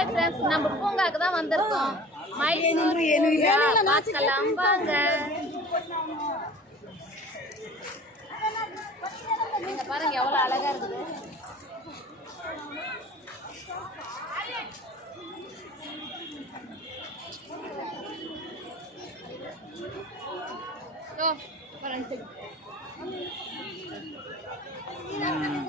Hi friends, நம்ம பூங்காக்கு தான் வந்திருக்கோம். மைசூர் பார்க்கலாம் வாங்க. நீங்க பாருங்க எவ்வளவு அழகா இருக்குது.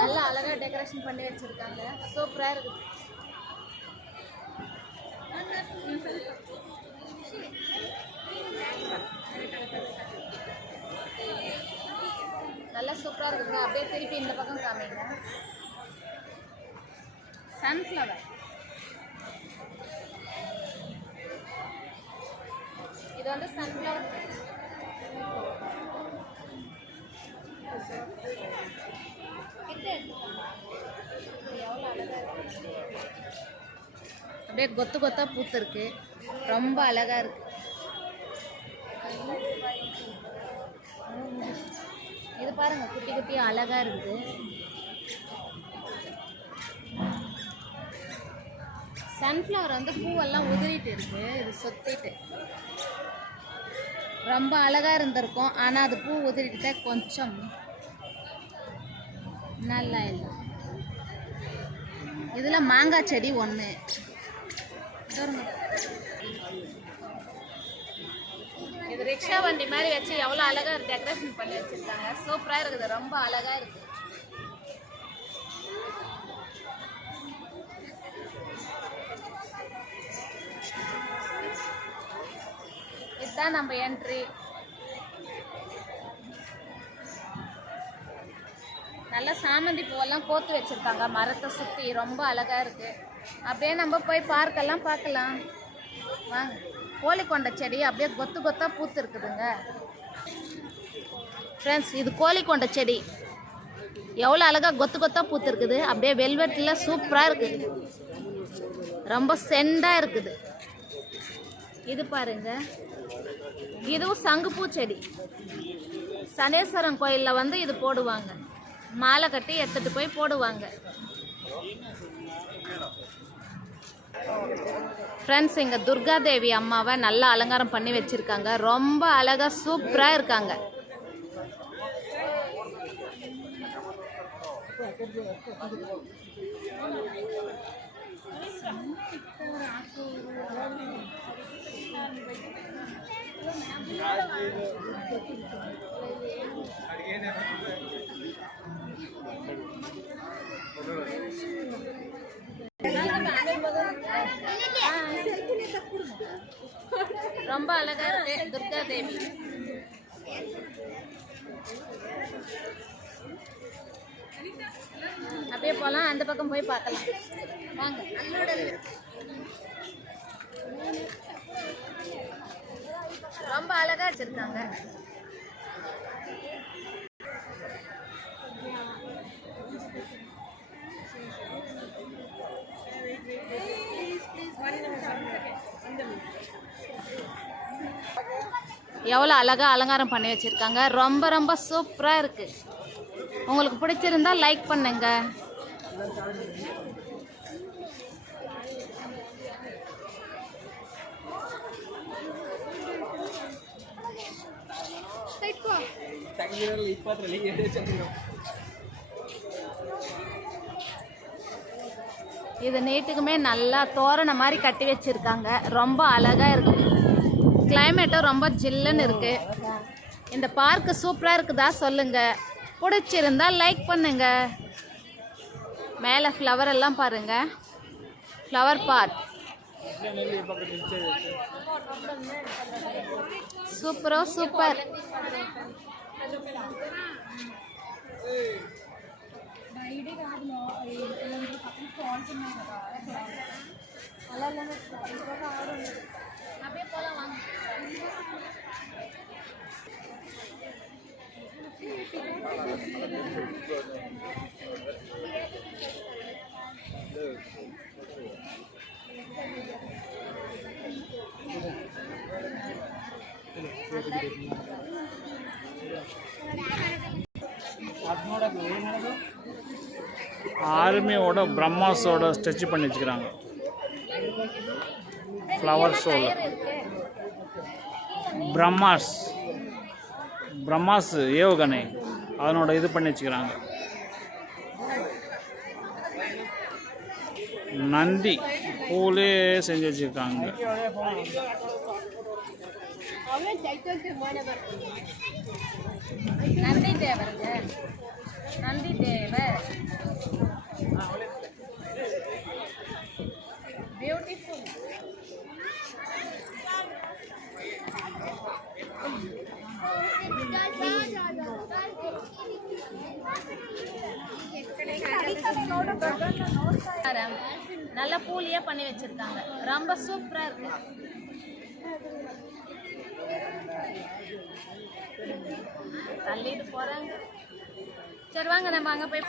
நல்லா அழகா டெக்கரேஷன் பண்ணி வச்சிருக்காங்க. சூப்பரா இருக்குது. நல்லா சூப்பரா இருக்குங்க. அப்படியே திருப்பி இந்த பக்கம் காமிங்க. சன்ஃப்ளவர் இது வந்து சன்ஃப்ளவர். அப்படியே கொத்து கொத்தா பூத்து இருக்கு. ரொம்ப அழகா இருக்கு. இது பாருங்க குட்டி குட்டி அழகா இருக்குது. சன்ஃப்ளவர் வந்து பூவெல்லாம் உதிரிட்டு இருக்கு. இது சொத்திட்டு ரொம்ப அழகா இருந்திருக்கும். ஆனா அது பூ உதிரிட்டு கொஞ்சம் நல்லா இல்லை. இதுல மாங்காய் செடி ஒன்று. இது ரிக்ஷா வண்டி மாதிரி வச்சு எவ்வளோ அழகா டெக்கரேஷன் பண்ணி வச்சிருக்காங்க. சூப்பரா இருக்குது. ரொம்ப அழகா இருக்கு. இதுதான் நம்ம என்ட்ரி. நல்லா சாமந்தி பூவெல்லாம் கோத்து வச்சிருக்காங்க மரத்தை சுற்றி. ரொம்ப அழகா இருக்கு. அப்படியே நம்ம போய் பார்க்கெல்லாம் பார்க்கலாம் வாங்க. கோழிக்கொண்டை செடி அப்படியே கொத்து கொத்தா பூத்து இருக்குதுங்க ஃப்ரெண்ட்ஸ். இது கோழிக்கொண்டை செடி எவ்வளோ அழகா கொத்து கொத்தா பூத்து இருக்குது. அப்படியே வெல்வெட்டில் சூப்பராக இருக்குது. ரொம்ப செண்டாக இருக்குது. இது பாருங்க, இதுவும் சங்குப்பூ செடி. சனீஸ்வரன் கோயிலில் வந்து இது போடுவாங்க. மாலை கட்டி எடுத்துட்டு போய் போடுவாங்க ஃப்ரெண்ட்ஸ். இங்கே துர்காதேவி அம்மாவை நல்லா அலங்காரம் பண்ணி வச்சிருக்காங்க. ரொம்ப அழகா சூப்பரா இருக்காங்க. ரொம்ப அழகா இருக்கு துர்கா தேவி. அப்படியே போலாம். அந்த பக்கம் போய் பார்க்கலாம் வாங்க. ரொம்ப அழகா வச்சிருக்காங்க. எவ்வளோ அழகா அலங்காரம் பண்ணி வச்சிருக்காங்க. ரொம்ப ரொம்ப சூப்பரா இருக்கு. உங்களுக்கு பிடிச்சிருந்தா லைக் பண்ணுங்க. இது நீட்டுக்குமே நல்லா தோரண மாதிரி கட்டி வச்சிருக்காங்க. ரொம்ப அழகா இருக்கு. கிளைமேட்டும் ரொம்ப ஜில்லுன்னு இருக்கு. இந்த பார்க்கு சூப்பரா இருக்குதா சொல்லுங்க. பிடிச்சிருந்தா லைக் பண்ணுங்க. மேலே ஃப்ளவர் எல்லாம் பாருங்க. ஃப்ளவர் பார்க் சூப்பரோ சூப்பர். அப்படியே போலாம் வாங்க. ஆர்மியோட பிரம்மாஸோட ஸ்டெச் பண்ணி வச்சுக்கிறாங்க. ஃப்ளவர் ஷோவில் பிரம்மாஸ் ஏவுகணை அதனோட இது பண்ணி வச்சுக்கிறாங்க. நந்தி பூலே செஞ்சு வச்சுருக்காங்க. நந்தி தேவர் பியூட்டிஃபுல். நல்ல பூலியா பண்ணி வச்சிருக்காங்க. ரொம்ப சூப்பரா இருக்கு. தள்ளிட்டு போறாங்க. சரி வாங்க நம்ம அங்க போய்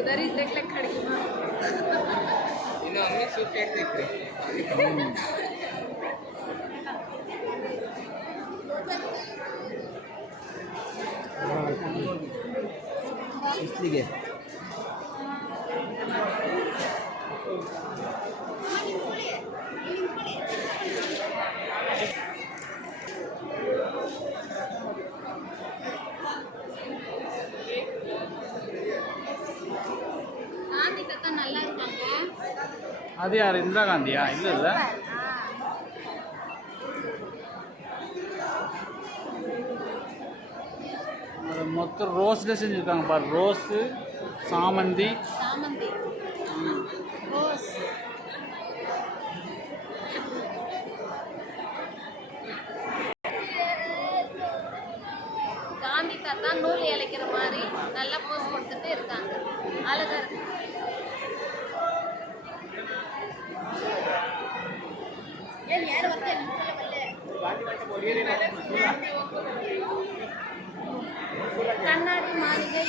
उधर ही देख ले खड़की में इन्हें हमने सुफेट देख रहे इसलिए நல்லா இருக்காங்க. அது யார்? இந்திரா காந்தியா? இல்லை இல்லை, அது மொத்தம் ரோஸ்ல செஞ்சுருக்காங்க பாரு. ரோஸு, சாமந்தி ரோஸ். காந்தி தாத்தா நூல் இழைக்கிற மாதிரி நல்லா போஸ் கொடுத்துட்டு இருக்காங்க. அழகா இருக்கு. கண்ணாடி மாளிகை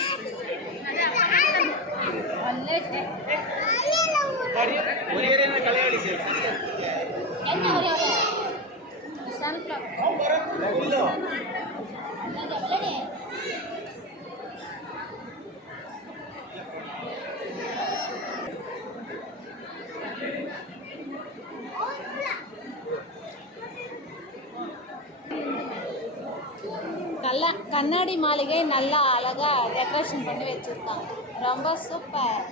கண்ணாடி மாளிகை நல்லா அழகா டெக்கரேஷன் பண்ணி வச்சிருக்காங்க. ரொம்ப சூப்பர்.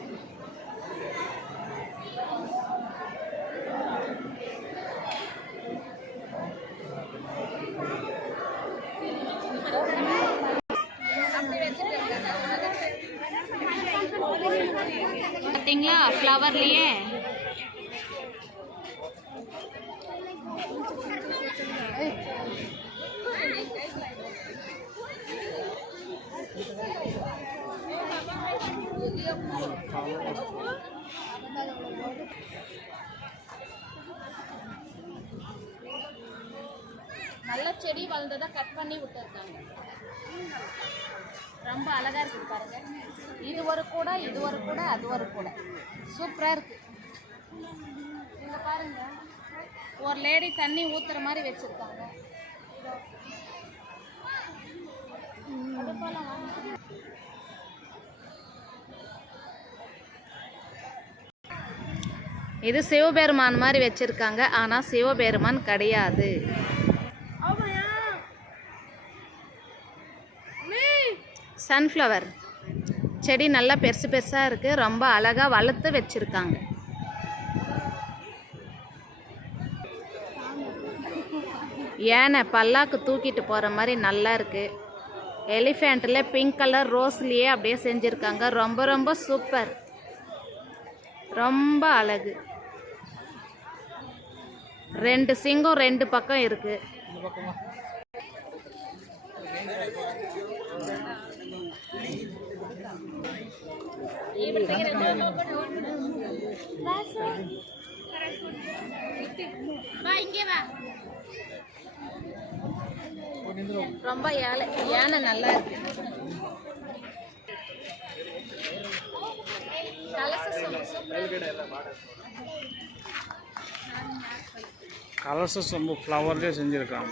பார்த்தீங்களா ஃப்ளவர்லயே நல்ல செடி வளர்ந்ததை கட் பண்ணி விட்டுருக்காங்க. ரொம்ப அழகா இருக்கு பாருங்க. இது ஒரு கூட, இது ஒரு கூட, அது ஒரு கூட. சூப்பரா இருக்கு. இங்க பாருங்க, ஒரு லேடி தண்ணி ஊத்துற மாதிரி வச்சிருக்காங்க. இது சிவபெருமான் மாதிரி வச்சிருக்காங்க. ஆனா சிவபெருமான் கிடையாது. சன்ஃப்ளவர் செடி நல்லா பெருசு பெருசாக இருக்குது. ரொம்ப அழகாக வளர்த்து வச்சுருக்காங்க. யானை பல்லாக்கு தூக்கிட்டு போகிற மாதிரி நல்லா இருக்குது. எலிஃபெண்ட்டில் பிங்க் கலர் ரோஸ்லேயே அப்படியே செஞ்சுருக்காங்க. ரொம்ப ரொம்ப சூப்பர். ரொம்ப அழகு. 2 சிங்கம் 2 பக்கம் இருக்கு. ரொம்ப யானை நல்லா இருக்கு. கலர்ஸு சொம்பு ஃப்ளவர்லேயே செஞ்சுருக்காங்க.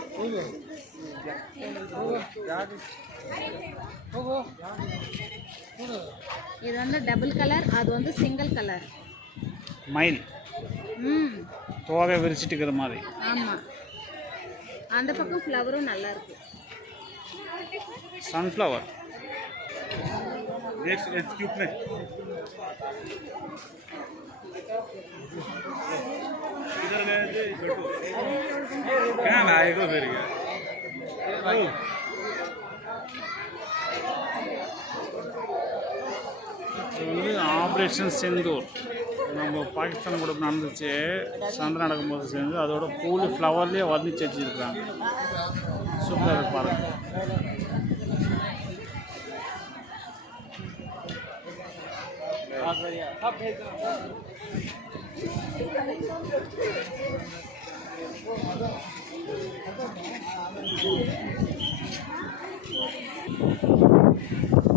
இது வந்து டபுள் கலர், அது வந்து சிங்கிள் கலர். மயில் தோகை விரிச்சிட்டு இருக்கிற மாதிரி. ஆமாம், அந்த பக்கம் ஃப்ளவரும் நல்லா இருக்கு. சன்ஃப்ளவர் ஆப்ரேஷன் செந்தூர் நம்ம பாகிஸ்தான் கூட நடந்துச்சு, சண்டை நடக்கும்போது சேர்ந்து அதோட பூலு ஃப்ளவர்லேயே வர்ணிச்சு வச்சுருக்காங்க. சூப்பராக இருக்கு பாருங்க.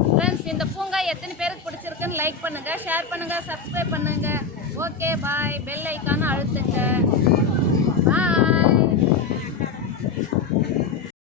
ஃப்ரெண்ட்ஸ், இந்த பூங்கா எத்தனை பேருக்கு பிடிச்சிருக்குன்னு லைக் பண்ணுங்க, ஷேர் பண்ணுங்க, சப்ஸ்கிரைப் பண்ணுங்க. Okay bye. பெல் ஐக்கான அழுத்துங்க. பாய்.